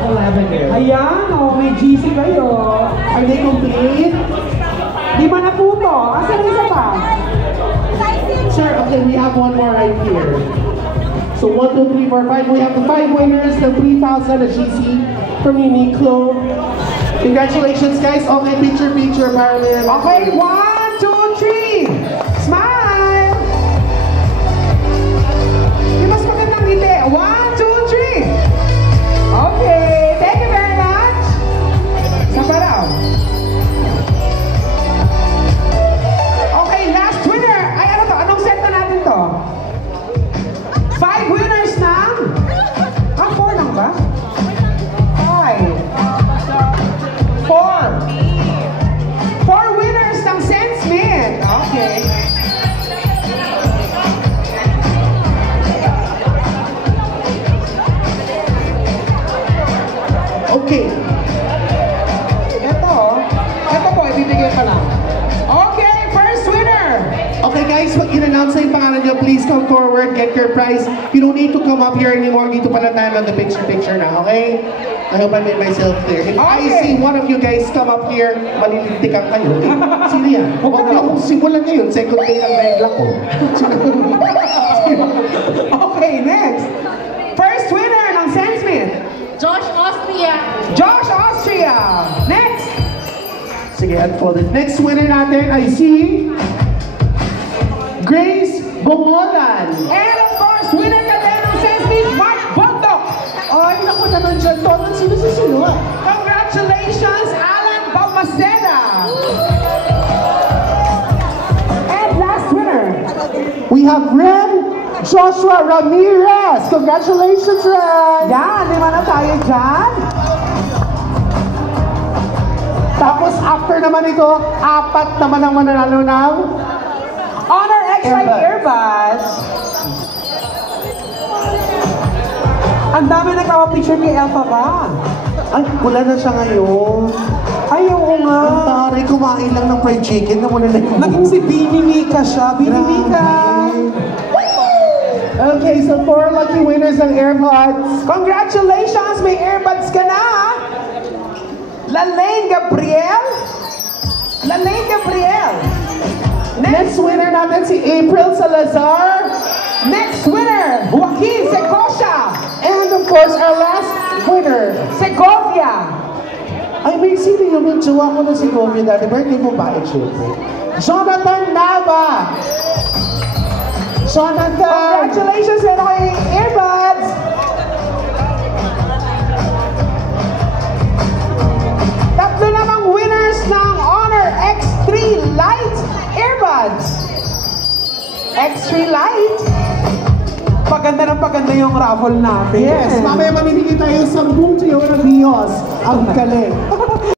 Ayan, oh, may GC kayo. Are they complete? Di ba na po to? Asan isa pa? Sure, okay, we have one more right here. So 1, 2, 3, 4, 5. We have the 5 winners, the 3,000 at GC from Uniqlo. Congratulations, guys. Okay, picture, parallel. Okay, 1, 2, 3. Smile! Yung mas magandang ngiti. 1, 2, 3. Okay, thank you very much. Saan ba raw? Okay, last winner. Ay, ano to? Anong set na natin to? 5 winners na? 4 lang ba? 4 winners ng Sensemint. Okay. Okay. Ito po, ibibigay pa lang. Okay, first winner. Okay, guys, pag in-announce na yung pangalan nyo, please come forward, get your prize. You don't need to come up here anymore. Dito pa na tayo on the picture na, okay? I hope I made myself clear. If I see one of you guys come up here, malilintikan kayo. Sino yan? Huwag na akong simulan ngayon. Second day ng regla ko. Okay, next. First winner ng Sensemint. Josh Austria. Josh Austria. Next. Sige, unfold it. Next winner natin, I see Grace Bongolan. And of course, winner ka din ng Sensemint, Mark Bondok. Ay, naku, nandiyan to. Sino? Congratulations, Alan Balmaceda. And last winner. We have Ren Joshua Ramirez. Congratulations, Ren. Yan, 5 na tayo dyan. Tapos after naman ito, 4 naman ang mananalo ng Honor X5 earbuds. Ang dami nagpapapicture kay Elfa ba? Ay, wala na siya ngayon. Ay, oo nga. Ang taray, kumain lang ng fried chicken na wala na yung Naging si Bini Mika siya. Bini Mika. Okay, so 4 lucky winners ng earbuds. Congratulations! May earbuds ka na! Lalaine Gabriel? Next winner natin si April Salazar. Next winner, Joaquin Secosia. And of course, our last winner, Segovia. ay, may sino yung jowa ko na si Govi dati. Birthday mo ba? Siyempre. Jonathan Nava. Jonathan. Congratulations sa kay earbuds. Tatlo namang winners ng Honor X3 Lite earbuds. X3 Lite. Paganda yung raffle natin. Yes, mamaya mamimigay tayo 10 trio ng Vios. Ang galing.